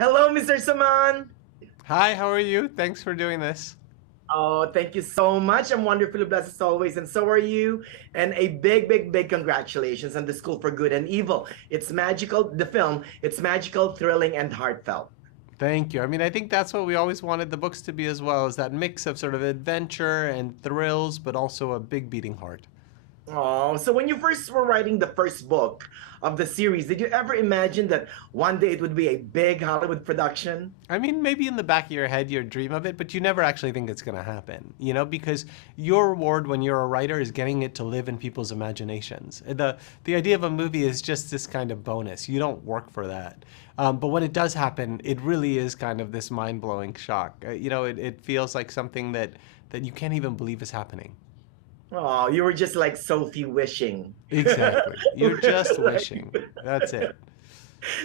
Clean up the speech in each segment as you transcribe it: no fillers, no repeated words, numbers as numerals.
Hello, Mr. Saman. Hi, how are you? Thanks for doing this. Oh, thank you so much. I'm wonderfully blessed as always, and so are you. And a big, big, big congratulations on the School for Good and Evil. It's magical, the film. It's magical, thrilling, and heartfelt. Thank you. I mean, I think that's what we always wanted the books to be as well, is that mix of sort of adventure and thrills, but also a big beating heart. Oh, so when you first were writing the first book of the series, did you ever imagine that one day it would be a big Hollywood production? I mean, maybe in the back of your head you dream of it, but you never actually think it's going to happen, because your reward when you're a writer is getting it to live in people's imaginations. The idea of a movie is just this kind of bonus. You don't work for that. But when it does happen, it really is kind of this mind-blowing shock. It feels like something that you can't even believe is happening. Oh, you were just like Sophie wishing. Exactly. You're just Like, wishing. That's it.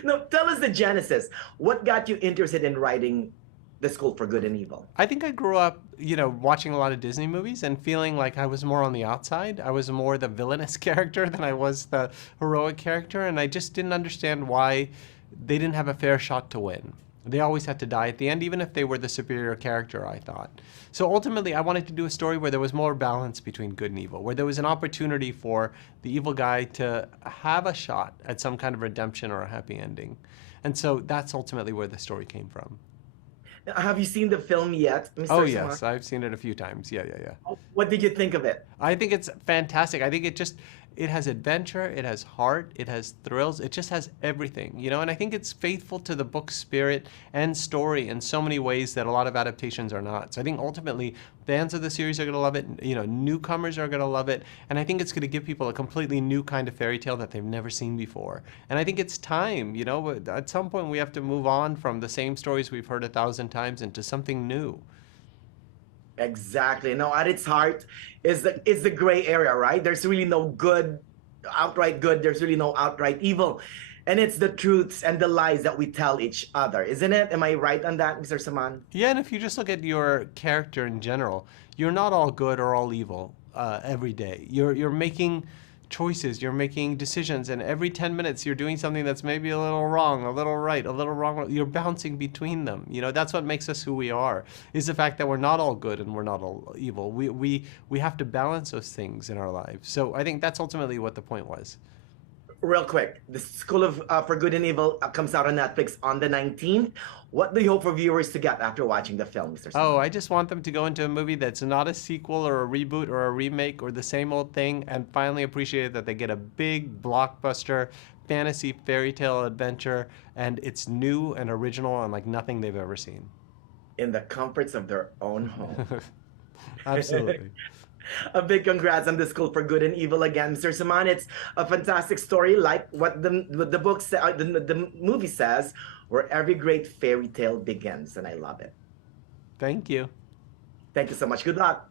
no, tell us the genesis. What got you interested in writing The School for Good and Evil? I think I grew up, watching a lot of Disney movies and feeling like I was more on the outside. I was more the villainous character than I was the heroic character, and I just didn't understand why they didn't have a fair shot to win. They always had to die at the end, even if they were the superior character, I thought. So ultimately, I wanted to do a story where there was more balance between good and evil, where there was an opportunity for the evil guy to have a shot at some kind of redemption or a happy ending. And so that's ultimately where the story came from. Have you seen the film yet, Oh Mr. Samar? yes, I've seen it a few times. Yeah, yeah, yeah. What did you think of it? I think it's fantastic. I think it has adventure, it has heart, it has thrills, it just has everything, and I think it's faithful to the book's spirit and story in so many ways that a lot of adaptations are not. So I think ultimately fans of the series are going to love it, newcomers are going to love it, and I think it's going to give people a completely new kind of fairy tale that they've never seen before. And I think it's time, at some point we have to move on from the same stories we've heard 1,000 times into something new. Exactly. No, at its heart is the gray area, right? There's really no good, outright good. There's really no outright evil. And it's the truths and the lies that we tell each other, isn't it? Am I right on that, Mr. Saman? Yeah, and if you just look at your character in general, you're not all good or all evil every day. You're making choices, you're making decisions, and every 10 minutes you're doing something that's maybe a little wrong, a little right, a little wrong. You're bouncing between them. That's what makes us who we are, is the fact that we're not all good and we're not all evil. We have to balance those things in our lives. So I think that's ultimately what the point was. Real quick, the School of for Good and Evil comes out on Netflix on the 19th. What do you hope for viewers to get after watching the film, Mr. Oh, Saman? I just want them to go into a movie that's not a sequel or a reboot or a remake or the same old thing and finally appreciate that they get a big blockbuster fantasy fairy tale adventure and it's new and original and like nothing they've ever seen. In the comforts of their own home. Absolutely. A big congrats on the School for Good and Evil again, Mr. Saman. It's a fantastic story, like what the book the movie says, where every great fairy tale begins, and I love it. Thank you. Thank you so much. Good luck.